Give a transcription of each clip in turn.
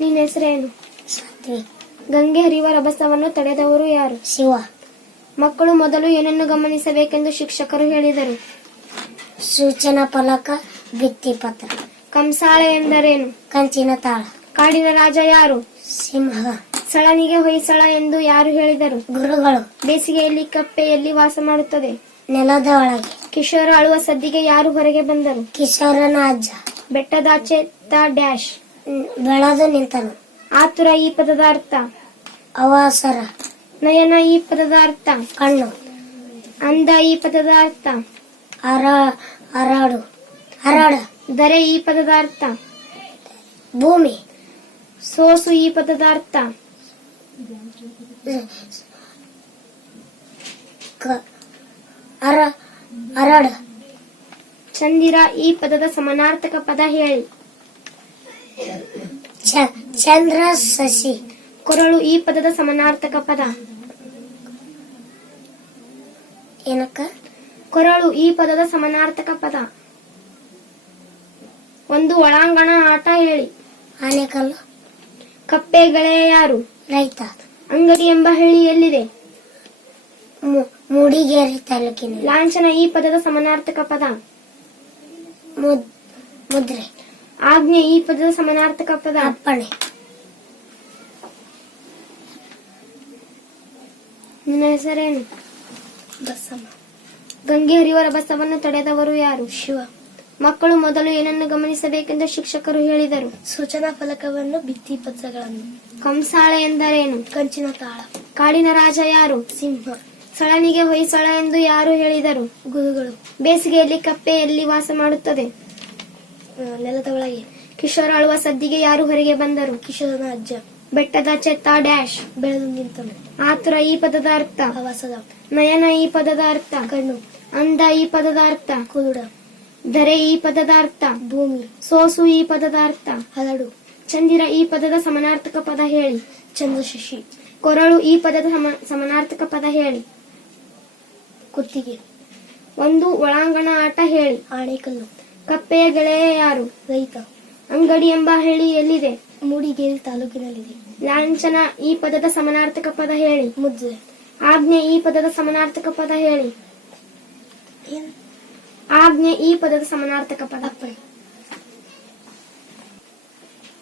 ನಿನ್ನ ಹೆಸರೇನು? ಸಾತ್ವಿ ಗಂಗೆ ಹರಿಯುವ ರಭಸವನ್ನು ತಡೆದವರು ಯಾರು? ಶಿವ. ಮಕ್ಕಳು ಮೊದಲು ಏನನ್ನು ಗಮನಿಸಬೇಕೆಂದು ಶಿಕ್ಷಕರು ಹೇಳಿದರು? ಸೂಚನಾ ಫಲಕ ಭಿತ್ತಿ ಪತ್ರ. ಕಂಸಾಳೆ ಎಂದರೇನು? ಕಂಚಿನ ತಾಳ. ಕಾಡಿನ ರಾಜ ಯಾರು? ಸಿಂಹ. ಸಳನಿಗೆ ಹೊಯ್ಸಳ ಎಂದು ಯಾರು ಹೇಳಿದರು? ಗುರುಗಳು. ಬೇಸಿಗೆಯಲ್ಲಿ ಕಪ್ಪೆಯಲ್ಲಿ ವಾಸ ಮಾಡುತ್ತದೆ. ನೆಲದ ಒಳಗೆ. ಕಿಶೋರ ಅಳುವ ಸದ್ದಿಗೆ ಯಾರು ಹೊರಗೆ ಬಂದರು? ಕಿಶೋರನ ಅಜ್ಜ. ಬೆಟ್ಟದಾಚೆ ಡ್ಯಾಶ್. ಬೆಳೆದು ನಿಂತನು. ಆತುರ ಈ ಪದದ ಅರ್ಥ. ಅವಸರ. ನಯನ ಈ ಪದದ ಅರ್ಥ. ಕಣ್ಣು. ಅಂದ ಈ ಪದದ ಅರ್ಥ. ಅರ ಅರಾಡು. ಹರಡ ದರೆ ಈ ಪದದ ಅರ್ಥ. ಭೂಮಿ. ಸೋಸು ಈ ಪದದ ಅರ್ಥ. ಕ- ಅರ ಹರಡ ಚಂದಿರ ಈ ಪದದ ಸಮಾನಾರ್ಥಕ ಪದ ಹೇಳಿ. ಚಂದ್ರ ಸಸಿ. ಕೊರಳು ಈ ಪದದ ಸಮಾನಾರ್ಥಕ ಪದ. ಏನಕ್ಕ? ಕೊರಳು ಈ ಪದದ ಸಮನಾರ್ಥಕ ಪದ. ಒಂದು ಒಳಾಂಗಣ ಆಟ ಹೇಳಿ. ಆನೆಕಲ್ಲು. ಕಪ್ಪೆ ಗೆಳೆಯ ಯಾರು? ರೈತ. ಅಂಗಡಿ ಎಂಬ ಹಳ್ಳಿ ಎಲ್ಲಿದೆ? ಮೂಡಿಗೆರೆ ತಾಲೂಕಿನ ಲಾಂಛನ ಈ ಪದದ ಸಮನಾರ್ಥಕ ಪದ. ಮುದ್ರೆ. ಆಜ್ಞೆ ಈ ಪದದ ಸಮಾನಾರ್ಥಕ ಪದ. ಅಪ್ಪಣೆ. ನಿನ್ನ ಹೆಸರೇನು? ಬಸಮ್ಮ. ಗಂಗೆ ಹರಿಯುವ ಬಸ್ಸವನ್ನು ತಡೆದವರು ಯಾರು? ಶಿವ. ಮಕ್ಕಳು ಮೊದಲು ಏನನ್ನು ಗಮನಿಸಬೇಕೆಂದು ಶಿಕ್ಷಕರು ಹೇಳಿದರು? ಸೂಚನಾ ಫಲಕವನ್ನು ಭಿತ್ತಿ ಪತ್ರಗಳನ್ನು. ಕಂಸಾಳೆ ಎಂದರೇನು? ಕಂಚಿನ ತಾಳ. ಕಾಡಿನ ರಾಜ ಯಾರು? ಸಿಂಹ. ಸಳನಿಗೆ ಹೊಯ್ಸಳ ಎಂದು ಯಾರು ಹೇಳಿದರು? ಗುರುಗಳು. ಬೇಸಿಗೆಯಲ್ಲಿ ಕಪ್ಪೆ ಎಲ್ಲಿ ವಾಸ ಮಾಡುತ್ತದೆ. ನೆಲದ ಒಳಗೆ. ಕಿಶೋರ್ ಅಳುವ ಸದ್ದಿಗೆ ಯಾರು ಹೊರಗೆ ಬಂದರು? ಕಿಶೋರನ ಅಜ್ಜ. ಬೆಟ್ಟದ ಚೆತ್ತ ಡ್ಯಾಶ್ ಬೆಳೆದು ನಿಂತನು. ಆತುರ ಈ ಪದದ ಅರ್ಥ. ಹವಸದ. ನಯನ ಈ ಪದದ ಅರ್ಥ. ಕಣ್ಣು. ಅಂದ ಈ ಪದದ ಅರ್ಥ. ಕುದುಡ ಧರೆ ಈ ಪದದ ಅರ್ಥ. ಭೂಮಿ. ಸೋಸು ಈ ಪದದ ಅರ್ಥ. ಹರಡು. ಚಂದಿರ ಈ ಪದದ ಸಮನಾರ್ಥಕ ಪದ ಹೇಳಿ. ಚಂದ್ರಶಶಿ. ಕೊರಳು ಈ ಪದದ ಸಮನಾರ್ಥಕ ಸಮಾನಾರ್ಥಕ ಪದ ಹೇಳಿ. ಕುತ್ತಿಗೆ. ಒಂದು ಒಳಾಂಗಣ ಆಟ ಹೇಳಿ. ಆಣೆಕಲ್ಲು. ಕಪ್ಪೆಯ ಗೆಳೆಯ ಯಾರು? ರೈತ. ಅಂಗಡಿ ಎಂಬ ಹೇಳಿ ಎಲ್ಲಿದೆ? ಮೂಡಿಗೇರಿ ತಾಲೂಕಿನಲ್ಲಿದೆ. ಲಾಂಛನ ಈ ಪದದ ಸಮನಾರ್ಥಕ ಪದ ಹೇಳಿ. ಮುದ್ದೆ ಆಜ್ಞೆ ಈ ಪದದ ಸಮನಾರ್ಥಕ ಪದ ಹೇಳಿ. ಆಜ್ಞೆ ಈ ಪದದ ಸಮನಾರ್ಥಕ ಪದ.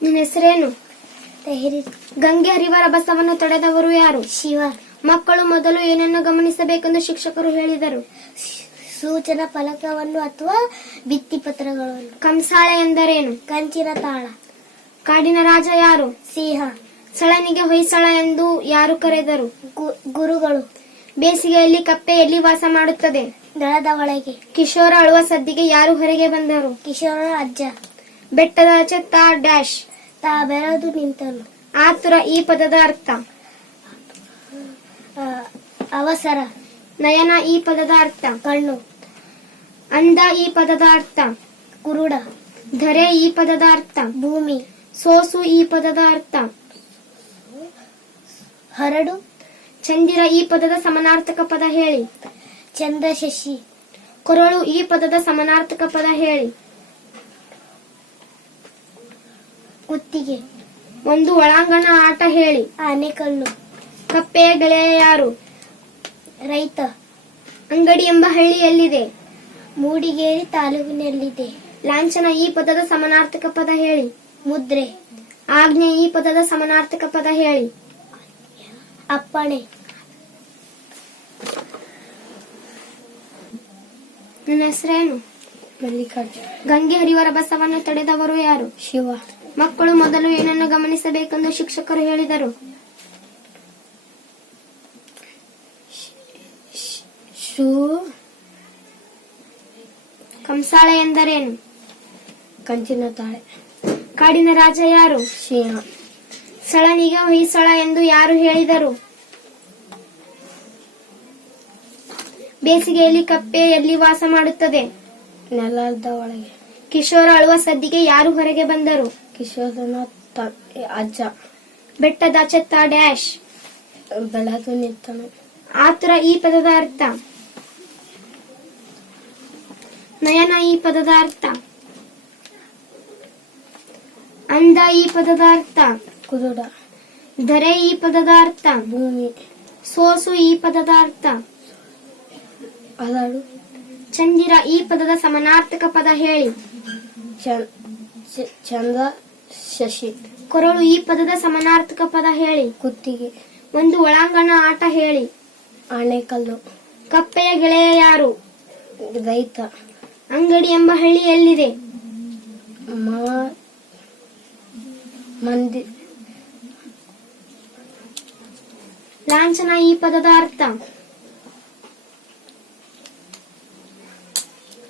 ನಿನ್ನ ಹೆಸರೇನು? ಗಂಗೆ ಹರಿವ ರಭಸವನ್ನು ತಡೆದವರು ಯಾರು? ಶಿವ. ಮಕ್ಕಳು ಮೊದಲು ಏನನ್ನು ಗಮನಿಸಬೇಕೆಂದು ಶಿಕ್ಷಕರು ಹೇಳಿದರು. ಸೂಚನಾ ಫಲಕವನ್ನು ಅಥವಾ ಭಿತ್ತಿ ಪತ್ರಗಳನ್ನು. ಕಂಸಾಳೆ ಎಂದರೇನು? ಕಂಚಿನ ತಾಳ. ಕಾಡಿನ ರಾಜ ಯಾರು? ಸಿಂಹ. ಸಳನಿಗೆ ಹೊಯ್ಸಳ ಎಂದು ಯಾರು ಕರೆದರು? ಗು- ಗುರುಗಳು. ಬೇಸಿಗೆಯಲ್ಲಿ ಕಪ್ಪೆ ಎಲ್ಲಿ ವಾಸ ಮಾಡುತ್ತದೆ? ದಳದ ಒಳಗೆ. ಕಿಶೋರ ಅಳುವ ಸದ್ದಿಗೆ ಯಾರು ಹೊರಗೆ ಬಂದರು? ಕಿಶೋರ ಅಜ್ಜ. ಬೆಟ್ಟದ ಆಚೆ ತಾ ಡ್ಯಾಶ್. ತಾ ಬೆರದು ನಿಂತನು. ಆತುರ ಈ ಪದದ ಅರ್ಥ. ಆ, ಅವಸರ. ನಯನ ಈ ಪದದ ಅರ್ಥ. ಕಣ್ಣು. ಅಂದ ಈ ಪದದ ಅರ್ಥ ಕುರುಡ. ಧರೆ ಈ ಪದದ ಅರ್ಥ ಭೂಮಿ. ಸೋಸು ಈ ಪದದ ಅರ್ಥ ಹರಡು. ಚಂದಿರ ಈ ಪದದ ಸಮನಾರ್ಥಕ ಪದ ಹೇಳಿ. ಚಂದ್ರಶಶಿ ಕೊರಳು ಈ ಪದದ ಸಮನಾರ್ಥಕ ಪದ ಹೇಳಿ. ಕುತ್ತಿಗೆ. ಒಂದು ಒಳಾಂಗಣ ಆಟ ಹೇಳಿ. ಆನೆಕಲ್ಲು. ಕಪ್ಪೆ ಗೆಳೆಯ ಯಾರು? ರೈತ. ಅಂಗಡಿ ಎಂಬ ಹಳ್ಳಿ ಎಲ್ಲಿದೆ ಮೂಡಿಗೇರಿ ತಾಲೂಕಿನಲ್ಲಿದೆ. ಲಾಂಛನ ಈ ಪದದ ಸಮಾನಾರ್ಥಕ ಪದ ಹೇಳಿ. ಮುದ್ರೆ. ಆಜ್ಞೆ ಈ ಪದದ ಸಮಾನಾರ್ಥಕ ಪದ ಹೇಳಿ. ಅಪ್ಪಣೆ. ನನ್ನ ಹೆಸರೇನು? ಮಲ್ಲಿಕಾರ್ಜುನ. ಗಂಗೆ ಹರಿಯುವ ರಭಸವನ್ನು ತಡೆದವರು ಯಾರು? ಶಿವ. ಮಕ್ಕಳು ಮೊದಲು ಏನನ್ನು ಗಮನಿಸಬೇಕೆಂದು ಶಿಕ್ಷಕರು ಹೇಳಿದರು? ಶೂ ಕಂಸಾಳೆ ಎಂದರೇನು? ಕಂಚಿನ ತಾಳೆ. ಕಾಡಿನ ರಾಜ ಯಾರು? ಸಿಂಹ ಸಳನಿಗೆ ಹೊಯ್ಸಳ ಎಂದು ಯಾರು ಹೇಳಿದರು? ಬೇಸಿಗೆಯಲ್ಲಿ ಕಪ್ಪೆ ಎಲ್ಲಿ ವಾಸ ಮಾಡುತ್ತದೆ? ನೆಲದ ಒಳಗೆ. ಕಿಶೋರ ಅಳುವ ಸದ್ದಿಗೆ ಯಾರು ಹೊರಗೆ ಬಂದರು? ಕಿಶೋರನ ಅಜ್ಜ. ಬೆಟ್ಟದ ಚೆತ್ತ ಡ್ಯಾಶ್. ಬೆಳಗು ನಿಂತನು ಆತುರ ಈ ಪದದ ಅರ್ಥ. ನಯನ ಈ ಪದದ ಅರ್ಥ ಅಂದ ಈ ಪದದ ಅರ್ಥ ಕುದುಡ. ಧರೆ ಈ ಪದದ ಅರ್ಥ ಭೂಮಿ. ಸೋಸು ಈ ಪದದ ಅರ್ಥ ಅದಾಳು ಚಂದಿರ ಈ ಪದದ ಸಮನಾರ್ಥಕ ಪದ ಹೇಳಿ. ಚಂದ ಶಶಿ. ಕೊರಳು ಈ ಪದದ ಸಮನಾರ್ಥಕ ಪದ ಹೇಳಿ. ಕುತ್ತಿಗೆ. ಒಂದು ಒಳಾಂಗಣ ಆಟ ಹೇಳಿ. ಆಣೆಕಲ್ಲು. ಕಪ್ಪೆಯ ಗೆಳೆಯ ಯಾರು? ರೈತ. ಅಂಗಡಿ ಎಂಬ ಹಳ್ಳಿ ಎಲ್ಲಿದೆ? ಮ- ಮಂದಿ ಲಾಂಛನ ಈ ಪದದ ಅರ್ಥ.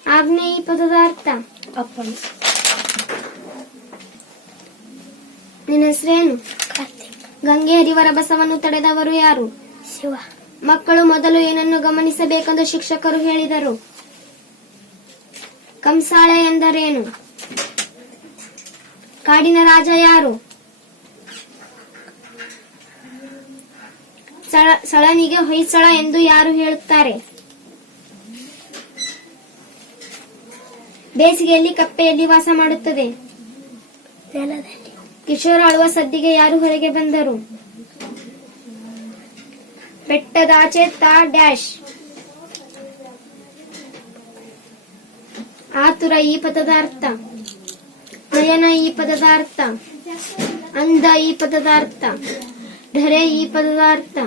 ಆಜ್ಞೆ ಈ ಪದದ ಅರ್ಥ. ಅಪ್ಪ ನಿನ್ನ ಹೆಸರೇನು? ಗಂಗೆ ಹರಿವರ ಬಸವನ್ನು ತಡೆದವರು ಯಾರು? ಶಿವ. ಮಕ್ಕಳು ಮೊದಲು ಏನನ್ನು ಗಮನಿಸಬೇಕೆಂದು ಶಿಕ್ಷಕರು ಹೇಳಿದರು. ಕಂಸಾಳೆ ಎಂದರೇನು? ಕಾಡಿನ ರಾಜ ಯಾರು? ಸಳ- ಸಳನಿಗೆ ಹೊಯ್ಸಳ ಎಂದು ಯಾರು ಹೇಳುತ್ತಾರೆ? ಬೇಸಿಗೆಯಲ್ಲಿ ಕಪ್ಪೆಯಲ್ಲಿ ವಾಸ ಮಾಡುತ್ತದೆ. ಕಿಶೋರ ಅಳುವ ಸದ್ದಿಗೆ ಯಾರು ಹೊರಗೆ ಬಂದರು? ಬೆಟ್ಟದಾಚೆ ತಾ ಡ್ಯಾಶ್. ಆತುರ ಈ ಪದದ ಅರ್ಥ. ನಯನ ಈ ಪದದ ಅರ್ಥ. ಅಂದ ಈ ಪದದ ಅರ್ಥ. ಧರೆ ಈ ಪದದ ಅರ್ಥ.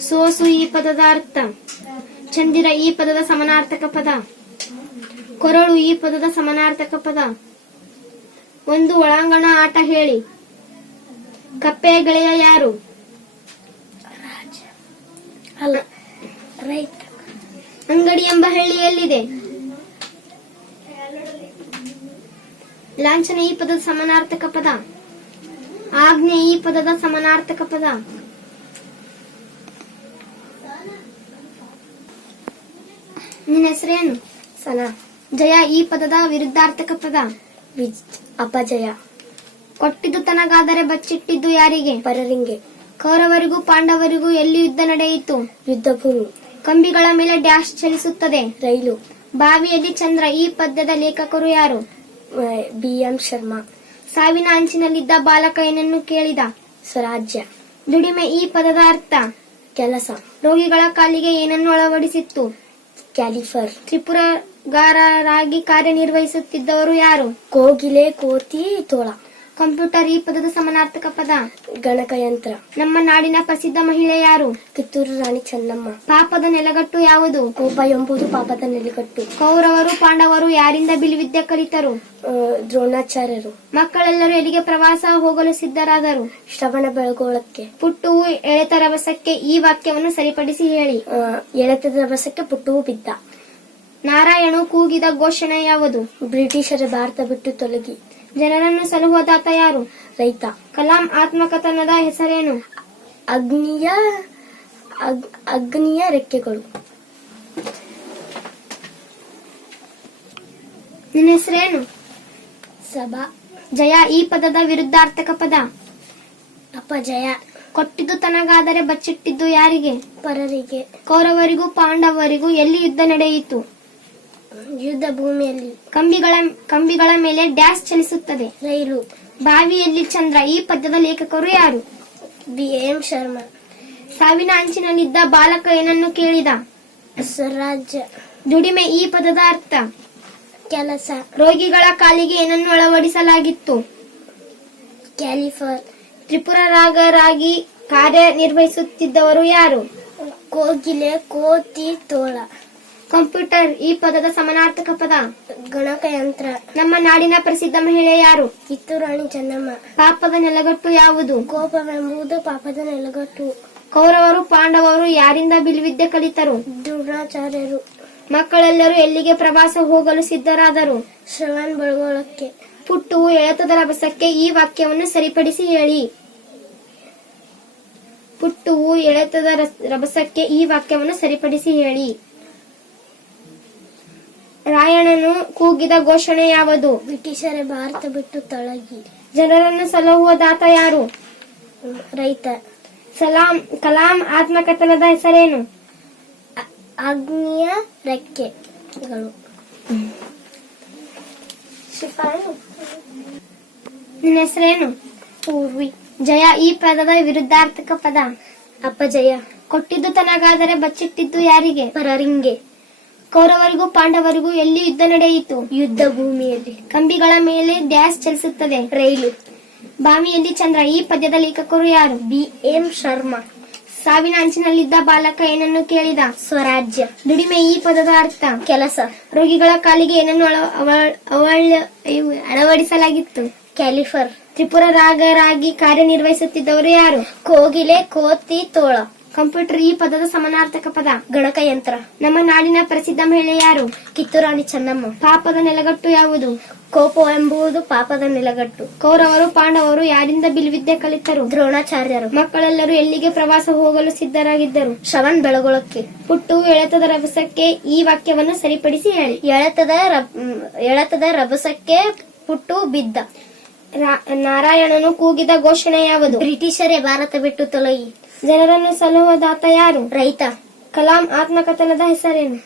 ಸೋಸು ಈ ಪದದ ಅರ್ಥ. ಚಂದಿರ ಈ ಪದದ ಸಮನಾರ್ಥಕ ಪದ. ಕೊರಳು ಈ ಪದದ ಸಮನಾರ್ಥಕ ಪದ. ಒಂದು ಒಳಾಂಗಣ ಆಟ ಹೇಳಿ. ಕಪ್ಪೆ ಗೆಳೆಯ ಯಾರು? ಅಂಗಡಿ ಎಂಬ ಹಳ್ಳಿ ಲಾಂಛನ ಈ ಪದದ ಸಮಾನಾರ್ಥಕ ಪದ. ಆಜ್ಞೆ ಈ ಪದದ ಸಮಾನಾರ್ಥಕ ಪದ. ನಿನ್ನ ಹೆಸರೇನು? ಸನ. ಜಯ ಈ ಪದದ ವಿರುದ್ಧಾರ್ಥಕ ಪದ. ಅಪಜಯ. ಕೊಟ್ಟಿದ್ದು ತನಗಾದರೆ ಬಚ್ಚಿಟ್ಟಿದ್ದು ಯಾರಿಗೆ? ಪರರಿಂಗೆ ಕೌರವರಿಗೂ ಪಾಂಡವರಿಗೂ ಎಲ್ಲಿ ಯುದ್ಧ ನಡೆಯಿತು? ಯುದ್ಧ ಭೂಮಿ ಕಂಬಿಗಳ ಮೇಲೆ ಡ್ಯಾಶ್ ಚಲಿಸುತ್ತದೆ. ರೈಲು. ಬಾವಿಯಲ್ಲಿ ಚಂದ್ರ ಈ ಪದ್ಯದ ಲೇಖಕರು ಯಾರು? B M Sharma. ಸಾವಿನ ಅಂಚಿನಲ್ಲಿದ್ದ ಬಾಲಕ ಏನನ್ನು ಕೇಳಿದ? ಸ್ವರಾಜ್ಯ. ದುಡಿಮೆ ಈ ಪದದ ಅರ್ಥ? ಕೆಲಸ. ರೋಗಿಗಳ ಕಾಲಿಗೆ ಏನನ್ನು ಅಳವಡಿಸಿತ್ತು? ಕ್ಯಾಲಿಫರ್. ತ್ರಿಪುರಗಾರರಾಗಿ ಕಾರ್ಯನಿರ್ವಹಿಸುತ್ತಿದ್ದವರು ಯಾರು? ಕೋಗಿಲೆ, ಕೋತಿ, ತೋಳ. ಕಂಪ್ಯೂಟರ್ ಈ ಪದದ ಸಮನಾರ್ಥಕ ಪದ? ಗಣಕಯಂತ್ರ. ನಮ್ಮ ನಾಡಿನ ಪ್ರಸಿದ್ಧ ಮಹಿಳೆ ಯಾರು? ಕಿತ್ತೂರು ರಾಣಿ ಚೆನ್ನಮ್ಮ. ಪಾಪದ ನೆಲಗಟ್ಟು ಯಾವುದು? ಕೋಪ ಎಂಬುದು ಪಾಪದ ನೆಲೆಗಟ್ಟು. ಕೌರವರು ಪಾಂಡವರು ಯಾರಿಂದ ಬಿಲ್ವಿದ್ಯೆ ಕಲಿತರು? ದ್ರೋಣಾಚಾರ್ಯರು. ಮಕ್ಕಳೆಲ್ಲರೂ ಎಲ್ಲಿಗೆ ಪ್ರವಾಸ ಹೋಗಲು ಸಿದ್ಧರಾದರು? ಶ್ರವಣ ಬೆಳಗೋಳಕ್ಕೆ. ಪುಟ್ಟುವು ಎಳೆತ ರಭಸಕ್ಕೆ ಈ ವಾಕ್ಯವನ್ನು ಸರಿಪಡಿಸಿ ಹೇಳಿ. ಎಳೆತರವಸಕ್ಕೆ ಎಳೆತದ ರಭಸಕ್ಕೆ ಪುಟ್ಟುವು ಬಿದ್ದ. ನಾರಾಯಣ ಕೂಗಿದ ಘೋಷಣೆ ಯಾವುದು? ಬ್ರಿಟಿಷರ ಭಾರತ ಬಿಟ್ಟು ತೊಲಗಿ. ಜನರನ್ನು ಸಲಹುವದಾತ ಯಾರು? ರೈತ. ಕಲಾಂ ಆತ್ಮಕಥನದ ಹೆಸರೇನು? ಅಗ್ನಿಯ ಅಗ್- ಅಗ್ನಿಯ ರೆಕ್ಕೆಗಳು. ನಿನ್ನ ಹೆಸರೇನು? ಸಭಾ. ಜಯ ಈ ಪದದ ವಿರುದ್ಧಾರ್ಥಕ ಪದ. ಅಪಜಯ. ಕೊಟ್ಟಿದ್ದು ತನಗಾದರೆ ಬಚ್ಚಿಟ್ಟಿದ್ದು ಯಾರಿಗೆ? ಪರರಿಗೆ. ಕೌರವರಿಗೂ ಪಾಂಡವರಿಗೂ ಎಲ್ಲಿ ಯುದ್ಧ ನಡೆಯಿತು? ಯುದ್ಧ ಭೂಮಿಯಲ್ಲಿ ಕಂಬಿಗಳ ಕಂಬಿಗಳ ಮೇಲೆ ಡ್ಯಾಶ್ ಚಲಿಸುತ್ತದೆ. ರೈಲು. ಬಾವಿಯಲ್ಲಿ ಚಂದ್ರ ಈ ಪದ್ಯದ ಲೇಖಕರು ಯಾರು? ಬಿ. ಎಂ. ಶರ್ಮಾ. ಸಾವಿನ ಅಂಚಿನಲ್ಲಿದ್ದ ಬಾಲಕ ಏನನ್ನು ಕೇಳಿದ? ಸ್ವರಾಜ್ಯ. ದುಡಿಮೆ ಈ ಪದದ ಅರ್ಥ. ಕೆಲಸ. ರೋಗಿಗಳ ಕಾಲಿಗೆ ಏನನ್ನು ಅಳವಡಿಸಲಾಗಿತ್ತು? ಕ್ಯಾಲಿಫರ್ ತ್ರಿಪುರ ರಾಗರಾಗಿ ಕಾರ್ಯನಿರ್ವಹಿಸುತ್ತಿದ್ದವರು ಯಾರು? ಕೋಗಿಲೆ ಕೋತಿ ತೋಳ. ಕಂಪ್ಯೂಟರ್ ಈ ಪದದ ಸಮಾನಾರ್ಥಕ ಪದ. ಗಣಕಯಂತ್ರ. ನಮ್ಮ ನಾಡಿನ ಪ್ರಸಿದ್ಧ ಮಹಿಳೆ ಯಾರು? ಕಿತ್ತೂರು ರಾಣಿ ಚೆನ್ನಮ್ಮ. ಪಾಪದ ನೆಲಗಟ್ಟು ಯಾವುದು? ಕೋಪವೆಂಬುದು ಪಾಪದ ನೆಲಗಟ್ಟು. ಕೌರವರು ಪಾಂಡವರು ಯಾರಿಂದ ಬಿಲ್ವಿದ್ಯೆ ಕಲಿತರು? ದ್ರೋಣಾಚಾರ್ಯರು ಮಕ್ಕಳೆಲ್ಲರೂ ಎಲ್ಲಿಗೆ ಪ್ರವಾಸ ಹೋಗಲು ಸಿದ್ಧರಾದರು? ಶ್ರವಣ್ ಬಳಗೋಳಕ್ಕೆ. ಪುಟ್ಟು ಎಳೆತದ ರಭಸಕ್ಕೆ ಈ ವಾಕ್ಯವನ್ನು ಸರಿಪಡಿಸಿ ಹೇಳಿ. ಪುಟ್ಟುವು ಎಳೆತದ ರಭಸಕ್ಕೆ ಈ ವಾಕ್ಯವನ್ನು ಸರಿಪಡಿಸಿ ಹೇಳಿ. ರಾಯಣನು ಕೂಗಿದ ಘೋಷಣೆ ಯಾವುದು? ಬ್ರಿಟಿಷರೇ ಭಾರತ ಬಿಟ್ಟು ತೊಲಗಿ ಜನರನ್ನು ಸಲಹುವ ದಾತ ಯಾರು? ರೈತ. ಸಲಾಂ ಕಲಾಂ ಆತ್ಮಕಥನದ ಹೆಸರೇನು? ಅಗ್ನಿಯ ರೆಕ್ಕೆಗಳು. ನಿನ್ನ ಹೆಸರೇನು? ಪೂರ್ವಿ. ಜಯ ಈ ಪದದ ವಿರುದ್ಧಾರ್ಥಕ ಪದ. ಅಪಜಯ. ಕೊಟ್ಟಿದ್ದು ತನಗಾದರೆ ಬಚ್ಚಿಟ್ಟಿದ್ದು ಯಾರಿಗೆ? ಪರರಿಂಗೆ. ಕೌರವರಿಗೂ ಪಾಂಡವರಿಗೂ ಎಲ್ಲಿ ಯುದ್ಧ ನಡೆಯಿತು? ಯುದ್ಧ ಭೂಮಿಯಲ್ಲಿ. ಕಂಬಿಗಳ ಮೇಲೆ ಡ್ಯಾಶ್ ಚಲಿಸುತ್ತದೆ ರೈಲು. ಬಾವಿಯಲ್ಲಿ ಚಂದ್ರ ಈ ಪದ್ಯದ ಲೇಖಕರು ಯಾರು? ಬಿ. ಎಂ. ಶರ್ಮಾ. ಸಾವಿನ ಅಂಚಿನಲ್ಲಿದ್ದ ಬಾಲಕ ಏನನ್ನು ಕೇಳಿದ? ಸ್ವರಾಜ್ಯ. ದುಡಿಮೆ ಈ ಪದದ ಅರ್ಥ. ಕೆಲಸ. ರೋಗಿಗಳ ಕಾಲಿಗೆ ಏನನ್ನು ಅಳವಡಿಸಲಾಗಿತ್ತು? ಕ್ಯಾಲಿಫರ್. ತ್ರಿಪುರ ರಾಗರಾಗಿ ಕಾರ್ಯನಿರ್ವಹಿಸುತ್ತಿದ್ದವರು ಯಾರು? ಕೋಗಿಲೆ ಕೋತಿ ತೋಳ. ಕಂಪ್ಯೂಟರ್ ಈ ಪದದ ಸಮಾನಾರ್ಥಕ ಪದ ಗಣಕಯಂತ್ರ ನಮ್ಮ ನಾಡಿನ ಪ್ರಸಿದ್ಧ ಮಹಿಳೆ ಯಾರು? ಕಿತ್ತೂರಾಣಿ ಚೆನ್ನಮ್ಮ. ಪಾಪದ ನೆಲಗಟ್ಟು ಯಾವುದು? ಕೋಪ ಎಂಬುದು ಪಾಪದ ನೆಲಗಟ್ಟು. ಕೌರವರು, ಪಾಂಡವರು ಯಾರಿಂದ ಬಿಲ್ವಿದ್ಯೆ ಕಲಿತರು? ದ್ರೋಣಾಚಾರ್ಯರು. ಮಕ್ಕಳೆಲ್ಲರೂ ಎಲ್ಲಿಗೆ ಪ್ರವಾಸ ಹೋಗಲು ಸಿದ್ಧರಾಗಿದ್ದರು? ಶ್ರವಣ್ ಬೆಳಗೊಳಕ್ಕೆ. ಪುಟ್ಟು ಎಳೆತದ ರಭಸಕ್ಕೆ ಈ ವಾಕ್ಯವನ್ನು ಸರಿಪಡಿಸಿ ಹೇಳಿ. ಎಳೆತದ ಎಳೆತದ ರಭಸಕ್ಕೆ ಪುಟ್ಟು ಬಿದ್ದ. ನಾರಾಯಣನು ಕೂಗಿದ ಘೋಷಣೆ ಯಾವುದು? ಬ್ರಿಟಿಷರೇ ಭಾರತ ಬಿಟ್ಟು ತೊಲಗಿ. ಜನರನ್ನು ಸಲಹುವುದಾತ ಯಾರು? ರೈತ. ಕಲಾಂ ಆತ್ಮಕಥನದ ಹೆಸರೇನು?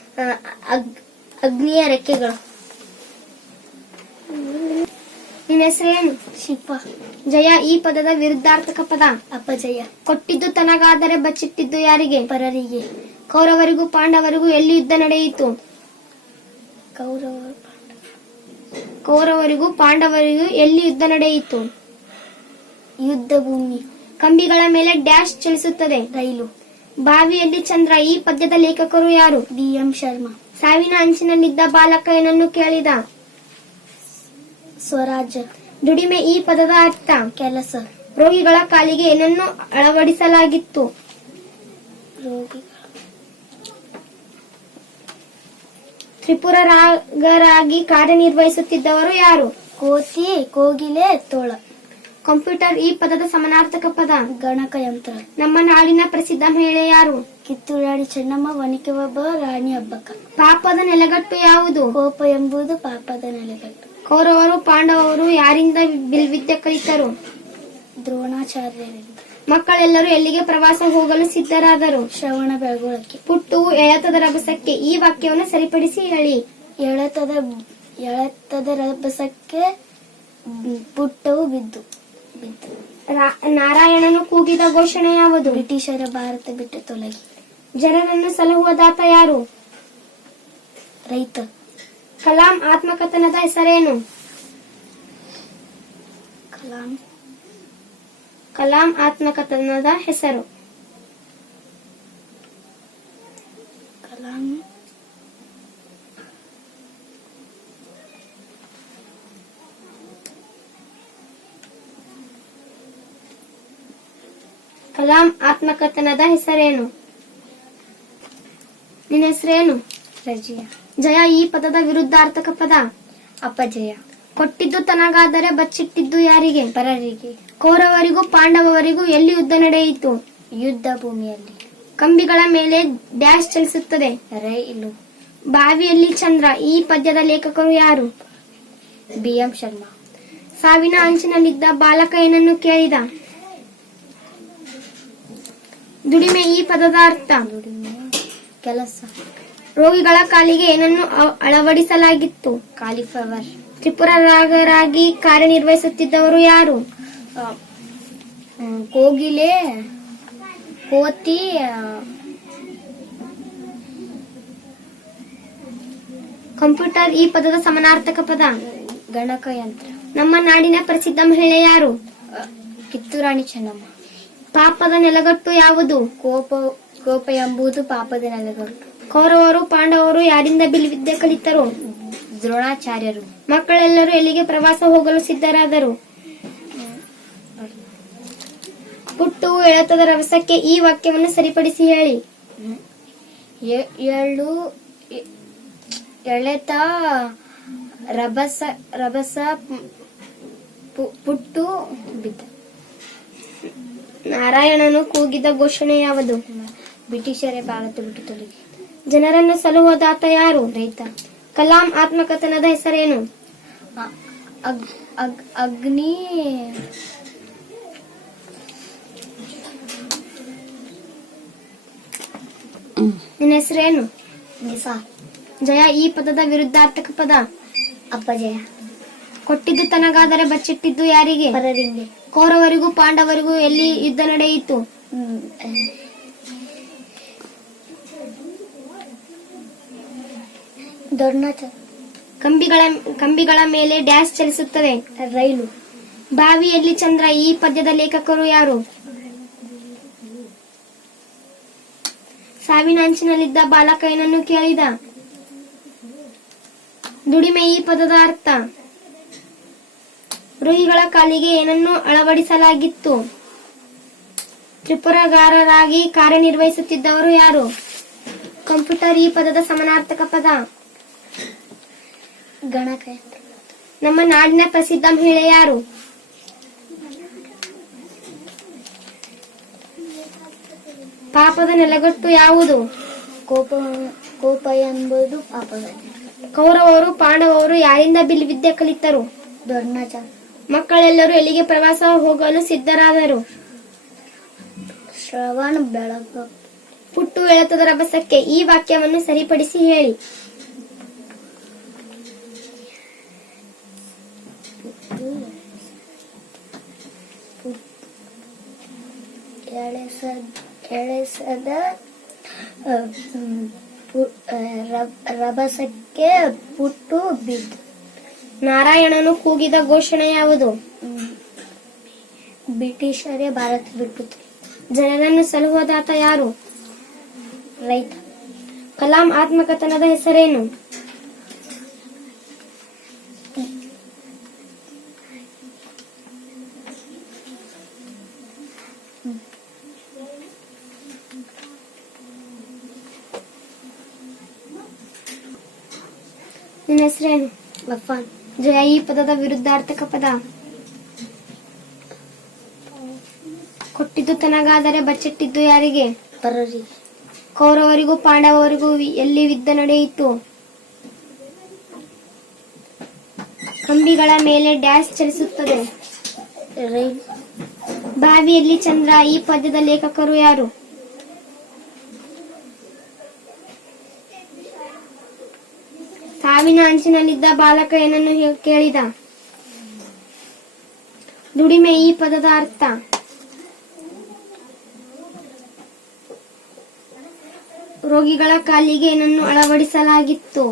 ಅಗ್- ಅಗ್ನಿಯ ರೆಕ್ಕೆಗಳು. ನಿನ್ನ ಹೆಸರೇನು? ಶಿಪ್ಪ ಜಯ ಈ ಪದದ ವಿರುದ್ಧಾರ್ಥಕ ಪದ. ಅಪಜಯ. ಕೊಟ್ಟಿದ್ದು ತನಗಾದರೆ ಬಚ್ಚಿಟ್ಟಿದ್ದು ಯಾರಿಗೆ? ಪರರಿಗೆ. ಕೌರವರಿಗೂ ಪಾಂಡವರಿಗೂ ಎಲ್ಲಿ ಯುದ್ಧ ನಡೆಯಿತು? ಕೌರವ ಕೌರವರಿಗೂ ಪಾಂಡವರಿಗೂ ಎಲ್ಲಿ ಯುದ್ಧ ನಡೆಯಿತು? ಯುದ್ಧ ಭೂಮಿ ಕಂಬಿಗಳ ಮೇಲೆ ಡ್ಯಾಶ್ ಚಲಿಸುತ್ತದೆ. ರೈಲು. ಬಾವಿಯಲ್ಲಿ ಚಂದ್ರ, ಈ ಪದ್ಯದ ಲೇಖಕರು ಯಾರು? B M. ಶರ್ಮಾ. ಸಾವಿನ ಅಂಚಿನಲ್ಲಿದ್ದ ಬಾಲಕ ಏನನ್ನು ಕೇಳಿದ. ಸ್ವರಾಜ್. ದುಡಿಮೆ ಈ ಪದದ ಅರ್ಥ. ಕೆಲಸ. ರೋಗಿಗಳ ಕಾಲಿಗೆ ಏನನ್ನು ಅಳವಡಿಸಲಾಗಿತ್ತು? ತ್ರಿಪುರ ರಾಗರಾಗಿ ಕಾರ್ಯನಿರ್ವಹಿಸುತ್ತಿದ್ದವರು ಯಾರು? ಕೋತಿ, ಕೋಗಿಲೆ, ತೋಳ. ಕಂಪ್ಯೂಟರ್ ಈ ಪದದ ಸಮನಾರ್ಥಕ ಪದ. ಗಣಕಯಂತ್ರ ನಮ್ಮ ನಾಡಿನ ಪ್ರಸಿದ್ಧ ಮಹಿಳೆ ಯಾರು? ಕಿತ್ತೂರಾಣಿ ಚೆನ್ನಮ್ಮ ವನಿಕೆ ಒಬ್ಬ ರಾಣಿ ಹಬ್ಬಕ್ಕ ಪಾಪದ ನೆಲೆಗಟ್ಟು ಯಾವುದು? ಕೋಪ ಎಂಬುದು ಪಾಪದ ನೆಲೆಗಟ್ಟು. ಕೌರವರು ಪಾಂಡವರು ಯಾರಿಂದ ಬಿಲ್ವಿದ್ಯೆ ಕಲಿತರು? ದ್ರೋಣಾಚಾರ್ಯರಿಂದ. ಮಕ್ಕಳೆಲ್ಲರೂ ಎಲ್ಲಿಗೆ ಪ್ರವಾಸ ಹೋಗಲು ಸಿದ್ಧರಾದರು? ಶ್ರವಣ ಬೆಳಗೊಳಕ್ಕೆ. ಪುಟ್ಟು ಎಳತದ ರಭಸಕ್ಕೆ ಈ ವಾಕ್ಯವನ್ನು ಸರಿಪಡಿಸಿ ಹೇಳಿ. ಎಳತದ ಎಳತದ ರಭಸಕ್ಕೆ ಪುಟ್ಟವು ಬಿದ್ದು. ನಾರಾಯಣನು ಕೂಗಿದ ಘೋಷಣೆ ಯಾವುದು? ಬ್ರಿಟಿಷರ ಭಾರತ ಬಿಟ್ಟು ತೊಲಗಿ. ಜನರನ್ನು ಸಲಹುವುದಾತ ಯಾರು? ರೈತ. ಕಲಾಂ ಆತ್ಮಕಥನದ ಹೆಸರೇನು? ಕಲಾಂ. ಕಲಾಂ ಆತ್ಮಕಥನದ ಹೆಸರು. ಕಲಾಂ ಕಲಾಂ ಆತ್ಮಕಥನದ ಹೆಸರೇನು? ನಿನ್ನ ಹೆಸರೇನು? ರಜಿಯ. ಜಯ ಈ ಪದದ ವಿರುದ್ಧಾರ್ಥಕ ಪದ? ಅಪಜಯ. ಕೊಟ್ಟಿದ್ದು ತನಗಾದರೆ ಬಚ್ಚಿಟ್ಟಿದ್ದು ಯಾರಿಗೆ? ಪರರಿಗೆ ಕೌರವರಿಗೂ ಪಾಂಡವರಿಗೂ ಎಲ್ಲಿ ಯುದ್ಧ ನಡೆಯಿತು? ಯುದ್ಧ ಭೂಮಿಯಲ್ಲಿ. ಕಂಬಿಗಳ ಮೇಲೆ ಡ್ಯಾಶ್ ಚಲಿಸುತ್ತದೆ. ರೈಲು ಬಾವಿಯಲ್ಲಿ ಚಂದ್ರ ಈ ಪದ್ಯದ ಲೇಖಕರು ಯಾರು? B M Sharma. ಸಾವಿನ ಅಂಚಿನಲ್ಲಿದ್ದ ಬಾಲಕ ಏನನ್ನು ಕೇಳಿದ? ದುಡಿಮೆ ಈ ಪದದ ಅರ್ಥ. ದುಡಿಮೆ ಕೆಲಸ. ರೋಗಿಗಳ ಕಾಲಿಗೆ ಏನನ್ನು ಅಳವಡಿಸಲಾಗಿತ್ತು? ಕಾಲಿಫ್ಲವರ್ ತ್ರಿಪುರ ರಾಗರಾಗಿ ಕಾರ್ಯನಿರ್ವಹಿಸುತ್ತಿದ್ದವರು ಯಾರು? ಕೋಗಿಲೆ ಕೋತಿ ಕಂಪ್ಯೂಟರ್ ಈ ಪದದ ಸಮಾನಾರ್ಥಕ ಪದ. ಗಣಕಯಂತ್ರ. ನಮ್ಮ ನಾಡಿನ ಪ್ರಸಿದ್ಧ ಮಹಿಳೆ ಯಾರು? ಕಿತ್ತೂರಾಣಿ ಚೆನ್ನಮ್ಮ. ಪಾಪದ ನೆಲಗಟ್ಟು ಯಾವುದು? ಕೋಪ ಕೋಪ ಎಂಬುದು ಪಾಪದ ನೆಲೆಗಟ್ಟು. ಕೌರವರು, ಪಾಂಡವರು ಯಾರಿಂದ ಬಿಲ್ವಿದ್ಯೆ ಕಲಿತರು? ದ್ರೋಣಾಚಾರ್ಯರು. ಮಕ್ಕಳೆಲ್ಲರೂ ಎಲ್ಲಿಗೆ ಪ್ರವಾಸ ಹೋಗಲು ಸಿದ್ಧರಾದರು? ಪುಟ್ಟು ಎಳತದ ರಭಸಕ್ಕೆ ಈ ವಾಕ್ಯವನ್ನು ಸರಿಪಡಿಸಿ ಹೇಳಿ. ಎಳ್ಳು ಎಳೆತ ರಭಸ ರಭಸ ಪುಟ್ಟು ಬಿದ್ದ. ನಾರಾಯಣನು ಕೂಗಿದ ಘೋಷಣೆ ಯಾವುದು? ಬ್ರಿಟಿಷರೇ ಭಾರತ ಬಿಟ್ಟು ತೊಲಗಿ ಜನರನ್ನು ಸಲಹುವುದಾತ ಯಾರು? ರೈತ. ಕಲಾಂ ಆತ್ಮಕಥನದ ಹೆಸರೇನು? ಅಗ್ನಿ ನಿನ್ನ ಹೆಸರೇನು? ಜಯ ಈ ಪದದ ವಿರುದ್ಧಾರ್ಥಕ ಪದ? ಅಪ್ಪಜಯ ಕೊಟ್ಟಿದ್ದು ತನಗಾದರೆ ಬಚ್ಚಿಟ್ಟಿದ್ದು ಯಾರಿಗೆ? ಕೌರವರಿಗೂ ಪಾಂಡವರಿಗೂ ಎಲ್ಲಿ ಯುದ್ಧ ನಡೆಯಿತು? ಕಂಬಿಗಳ ಕಂಬಿಗಳ ಮೇಲೆ ಡ್ಯಾಶ್ ಚಲಿಸುತ್ತದೆ ರೈಲು. ಬಾವಿಯಲ್ಲಿ ಚಂದ್ರ ಈ ಪದ್ಯದ ಲೇಖಕರು ಯಾರು? ಸಾವಿನ ಅಂಚಿನಲ್ಲಿದ್ದ ಬಾಲಕ ಏನನ್ನು ಕೇಳಿದ. ದುಡಿಮೆ ಈ ಪದದ ಅರ್ಥ. ರೋಗಿಗಳ ಕಾಲಿಗೆ ಏನನ್ನು ಅಳವಡಿಸಲಾಗಿತ್ತು? ತ್ರಿಪುರಗಾರರಾಗಿ ಕಾರ್ಯನಿರ್ವಹಿಸುತ್ತಿದ್ದವರು ಯಾರು? ಕಂಪ್ಯೂಟರ್ ಈ ಪದದ ಸಮಾನಾರ್ಥಕ ಪದ. ಗಣಕಯಂತ್ರ. ನಮ್ಮ ನಾಡಿನ ಪ್ರಸಿದ್ಧ ಮಹಿಳೆ ಯಾರು? ಪಾಪದ ನೆಲೆಗಟ್ಟು ಯಾವುದು? ಕೋಪ ಕೋಪ ಎಂಬುದು ಪಾಪದ ಕೌರವರು ಪಾಂಡವರು ಯಾರಿಂದ ಬಿಲ್ ವಿದ್ಯೆ ಕಲಿತರು? ದೊಡ್ಡನಾಚ ಮಕ್ಕಳೆಲ್ಲರೂ ಎಲ್ಲಿಗೆ ಪ್ರವಾಸ ಹೋಗಲು ಸಿದ್ಧರಾದರು? ಶ್ರವಣ ಬೆಳಗ. ಪುಟ್ಟು ಎಳೆತದ ರಭಸಕ್ಕೆ ಈ ವಾಕ್ಯವನ್ನು ಸರಿಪಡಿಸಿ ಹೇಳಿ. ಎಳೆಸದ ರಭಸಕ್ಕೆ ಪುಟ್ಟು ಬಿದ್ದು. ನಾರಾಯಣನು ಕೂಗಿದ ಘೋಷಣೆ ಯಾವುದು. ಬ್ರಿಟಿಷರೇ ಭಾರತ ಬಿಟ್ಟು ಜನರನ್ನು ಸಲಹೋದಾತ ಯಾರು? ರೈತ. ಕಲಾಂ ಆತ್ಮಕಥನದ ಹೆಸರೇನು? ನಿನ್ನ ಹೆಸರೇನು? ಅಫಾನ್ ಜಯ ಈ ಪದದ ವಿರುದ್ಧಾರ್ಥಕ ಪದ. ಕೊಟ್ಟಿದ್ದು ತನಗಾದರೆ ಬಚ್ಚಿಟ್ಟಿದ್ದು ಯಾರಿಗೆ? ಕೌರವರಿಗೂ ಪಾಂಡವರಿಗೂ ಎಲ್ಲಿ ಯುದ್ಧ ನಡೆಯಿತು? ಕಂಬಿಗಳ ಮೇಲೆ ಡ್ಯಾಶ್ ಚಲಿಸುತ್ತದೆ. ಬಾವಿಯಲ್ಲಿ ಚಂದ್ರ ಈ ಪದ್ಯದ ಲೇಖಕರು ಯಾರು? ಸಾವಿನ ಅಂಚಿನಲ್ಲಿದ್ದ ಬಾಲಕ ಏನನ್ನು ಕೇಳಿದ? ದುಡಿಮೆ ಈ ಪದದ ಅರ್ಥ. ರೋಗಿಗಳ ಕಾಲಿಗೆ ಏನನ್ನು ಅಳವಡಿಸಲಾಗಿತ್ತು?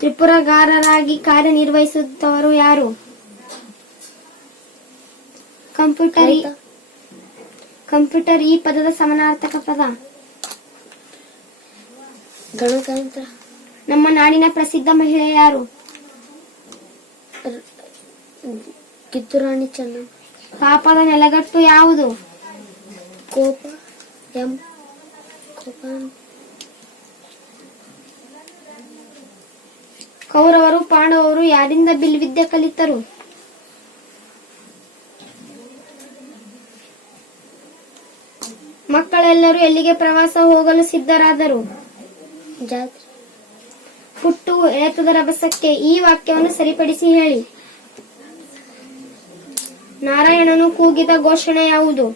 ತ್ರಿಪುರಗಾರರಾಗಿ ಕಾರ್ಯನಿರ್ವಹಿಸುತ್ತವರು ಯಾರು? ಕಂಪ್ಯೂಟರ್ ಕಂಪ್ಯೂಟರ್ ಈ ಪದದ ಸಮನಾರ್ಥಕ ಪದ. ಗಣಕಯಂತ್ರ ನಮ್ಮ ನಾಡಿನ ಪ್ರಸಿದ್ಧ ಮಹಿಳೆ ಯಾರು? ಕಿತ್ತೂರಾಣಿ ಚೆನ್ನ. ಪಾಪದ ನೆಲಗಟ್ಟು ಯಾವುದು? ಕೋಪ ಎಂ ಕೋಪ. ಕೌರವರು ಪಾಂಡವರು ಯಾರಿಂದ ಬಿಲ್ ವಿದ್ಯೆ ಕಲಿತರು? ಮಕ್ಕಳೆಲ್ಲರೂ ಎಲ್ಲಿಗೆ ಪ್ರವಾಸ ಹೋಗಲು ಸಿದ್ಧರಾದರು? ಜಾತ್ರೆ. ಪುಟ್ಟು ಎಳೆತದ ರಭಸಕ್ಕೆ ಈ ವಾಕ್ಯವನ್ನು ಸರಿಪಡಿಸಿ ಹೇಳಿ. ನಾರಾಯಣನು ಕೂಗಿದ ಘೋಷಣೆ ಯಾವುದು?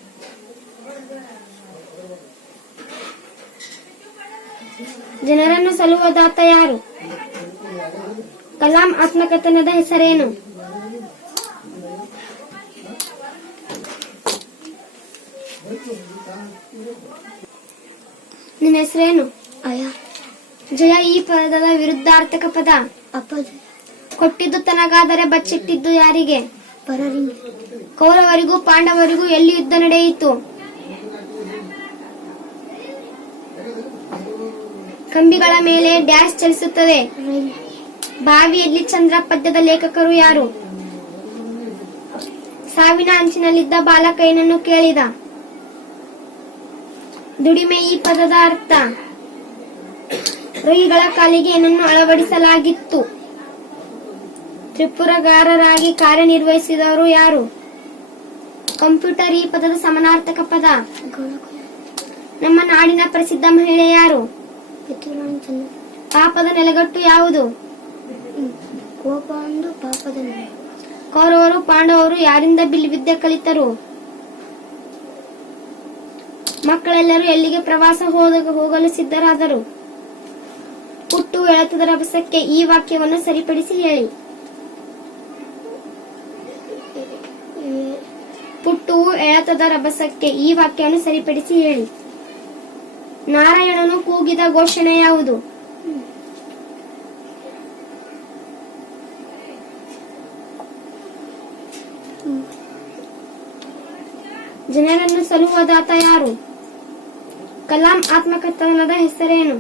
ಜನರನ್ನು ಸಲುಹುದಾತ ಯಾರು? ಕಲಾಂ ಆತ್ಮಕಥನದ ಹೆಸರೇನು? ನಿನ್ನ ಹೆಸರೇನು? ಅಯ. ಜಯ ಈ ಪದದ ವಿರುದ್ಧಾರ್ಥಕ ಪದ. ಕೊಟ್ಟಿದ್ದು ತನಗಾದರೆ ಬಚ್ಚಿಟ್ಟಿದ್ದು ಯಾರಿಗೆ? ಪರರಿ ಕೌರವರಿಗೂ ಪಾಂಡವರಿಗೂ ಎಲ್ಲಿ ಯುದ್ಧ ನಡೆಯಿತು? ಕಂಬಿಗಳ ಮೇಲೆ ಡ್ಯಾಶ್ ಚಲಿಸುತ್ತದೆ. ಬಾವಿಯಲ್ಲಿ ಚಂದ್ರ ಪದ್ಯದ ಲೇಖಕರು ಯಾರು? ಸಾವಿನ ಅಂಚಿನಲ್ಲಿದ್ದ ಬಾಲಕ ಏನನ್ನು ಕೇಳಿದ. ದುಡಿಮೆ ಈ ಪದದ ಅರ್ಥ. ರೋಗಿಗಳ ಕಾಲಿಗೆ ಏನನ್ನು ಅಳವಡಿಸಲಾಗಿತ್ತು? ತ್ರಿಪುರಗಾರರಾಗಿ ಕಾರ್ಯನಿರ್ವಹಿಸಿದವರು ಯಾರು? ಕಂಪ್ಯೂಟರ್ ಈ ಪದದ ಸಮಾನಾರ್ಥಕ ಪದ. ನಮ್ಮ ನಾಡಿನ ಪ್ರಸಿದ್ಧ ಮಹಿಳೆ ಯಾರು? ಪಾಪದ ನೆಲೆಗಟ್ಟು ಯಾವುದು? ಪಾಪದ ಕೌರವರು, ಪಾಂಡವರು ಯಾರಿಂದ ಬಿಲ್ ವಿದ್ಯೆ ಕಲಿತರು? ಮಕ್ಕಳೆಲ್ಲರೂ ಎಲ್ಲಿಗೆ ಪ್ರವಾಸ ಹೋದ ಹೋಗಲು ಸಿದ್ಧರಾದರು? ಹೇಳುತ್ತದರ ಅಂಶಕ್ಕೆ ಈ ವಾಕ್ಯವನ್ನು ಸರಿಪಡಿಸಿ ಹೇಳಿ. ಪುಟ್ಟುವು ಎಳತದ ರಭಸಕ್ಕೆ ಈ ವಾಕ್ಯವನ್ನು ಸರಿಪಡಿಸಿ ಹೇಳಿ. ನಾರಾಯಣನು ಕೂಗಿದ ಘೋಷಣೆ ಯಾವುದು? ಜನರನ್ನು ಸಲುವದಾತ ಯಾರು? ಕಲಾಂ ಆತ್ಮಕಥನದ ಹೆಸರೇನು?